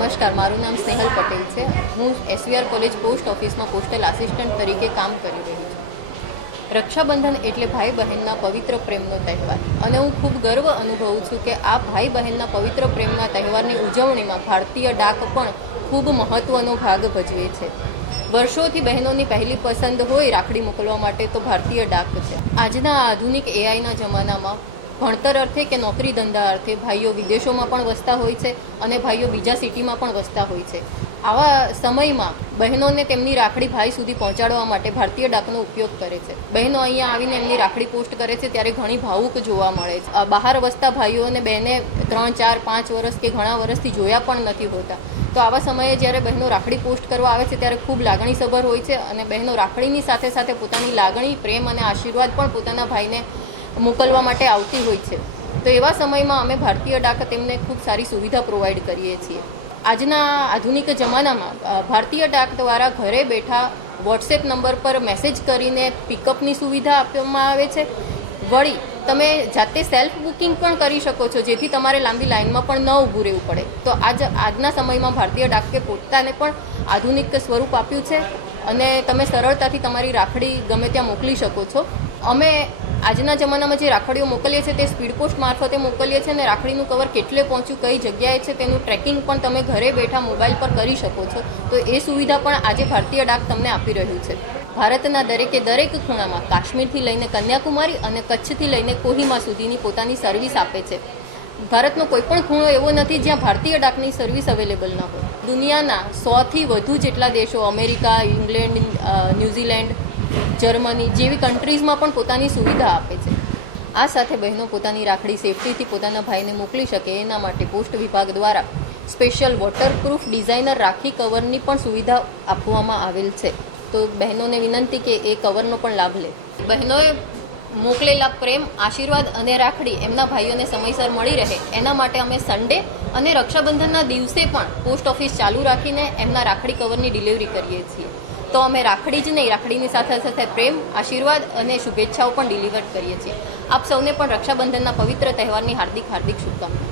નમસ્કાર, મારું નામ સ્નેહલ પટેલ છે. હું એસવીઆર કોલેજ પોસ્ટ ઓફિસમાં પોસ્ટલ આસિસ્ટન્ટ તરીકે કામ કરી રહી છું. રક્ષાબંધન એટલે ભાઈ બહેનના પવિત્ર પ્રેમનો તહેવાર અને હું ખૂબ ગર્વ અનુભવું છું કે આ ભાઈ બહેનના પવિત્ર પ્રેમના તહેવારની ઉજવણીમાં ભારતીય ડાક પણ ખૂબ મહત્ત્વનો ભાગ ભજવે છે. વર્ષોથી બહેનોની પહેલી પસંદ હોય રાખડી મોકલવા માટે તો ભારતીય ડાક છે. આજના આધુનિક એઆઈના જમાનામાં ભણતર અર્થે કે નોકરી ધંધા અર્થે ભાઈઓ વિદેશોમાં પણ વસતા હોય છે અને ભાઈઓ બીજા સિટીમાં પણ વસતા હોય છે. આવા સમયમાં બહેનોને તેમની રાખડી ભાઈ સુધી પહોંચાડવા માટે ભારતીય ડાકનો ઉપયોગ કરે છે. બહેનો અહીંયા આવીને એમની રાખડી પોસ્ટ કરે છે ત્યારે ઘણી ભાવુક જોવા મળે છે. બહાર વસતા ભાઈઓને બહેને 3, 4, 5 વર્ષ કે ઘણા વર્ષથી જોયા પણ નથી હોતા. તો આવા સમયે જ્યારે બહેનો રાખડી પોસ્ટ કરવા આવે છે ત્યારે ખૂબ લાગણીસભર હોય છે અને બહેનો રાખડીની સાથે સાથે પોતાની લાગણી, પ્રેમ અને આશીર્વાદ પણ પોતાના ભાઈને મોકલવા માટે આવતી હોય છે. તો એવા સમયમાં અમે ભારતીય ડાક તેમને ખૂબ સારી સુવિધા પ્રોવાઈડ કરીએ છીએ. આજના આધુનિક જમાનામાં ભારતીય ડાક દ્વારા ઘરે બેઠા વોટ્સએપ નંબર પર મેસેજ કરીને પિકઅપની સુવિધા આપવામાં આવે છે. વળી તમે જાતે સેલ્ફ બુકિંગ પણ કરી શકો છો, જેથી તમારે લાંબી લાઇનમાં પણ ન ઊભું રહેવું પડે. તો આજના સમયમાં ભારતીય ડાકે પોતાને પણ આધુનિક સ્વરૂપ આપ્યું છે અને તમે સરળતાથી તમારી રાખડી ગમે ત્યાં મોકલી શકો છો. અમે આજના જમાનામાં જે રાખડીઓ મોકલીએ છીએ તે સ્પીડ પોસ્ટ મારફતે મોકલીએ છીએ અને રાખડીનું કવર કેટલે પહોંચ્યું, કઈ જગ્યાએ છે તેનું ટ્રેકિંગ પણ તમે ઘરે બેઠા મોબાઈલ પર કરી શકો છો. તો એ સુવિધા પણ આજે ભારતીય ડાક તમને આપી રહ્યું છે. ભારતના દરેક ખૂણામાં કાશ્મીરથી લઈને કન્યાકુમારી અને કચ્છથી લઈને કોહિમા સુધીની પોતાની સર્વિસ આપે છે. ભારતનો કોઈ પણ ખૂણો એવો નથી જ્યાં ભારતીય ડાકની સર્વિસ અવેલેબલ ન હોય. દુનિયાના 100થી વધુ જેટલા દેશો, અમેરિકા, ઇંગ્લેન્ડ, ન્યૂઝીલેન્ડ, જર્મની જેવી કન્ટ્રીઝમાં પણ પોતાની સુવિધા આપે છે. આ સાથે બહેનો પોતાની રાખડી સેફટીથી પોતાના ભાઈને મોકલી શકે એના માટે પોસ્ટ વિભાગ દ્વારા સ્પેશિયલ વોટરપ્રૂફ ડિઝાઇનર રાખી કવરની પણ સુવિધા આપવામાં આવેલ છે. તો બહેનોને વિનંતી કે એ કવરનો પણ લાભ લે. બહેનોએ મોકલેલા પ્રેમ, આશીર્વાદ અને રાખડી એમના ભાઈઓને સમયસર મળી રહે એના માટે અમે સન્ડે અને રક્ષાબંધનના દિવસે પણ પોસ્ટ ઓફિસ ચાલુ રાખીને એમના રાખડી કવરની ડિલિવરી કરીએ છીએ. તો અમે રાખડી જ નહીં, રાખડીની સાથે સાથે પ્રેમ, આશીર્વાદ અને શુભેચ્છાઓ પણ ડિલિવર કરીએ છીએ. આપ સૌને પણ રક્ષાબંધનના પવિત્ર તહેવારની હાર્દિક શુભકામનાઓ.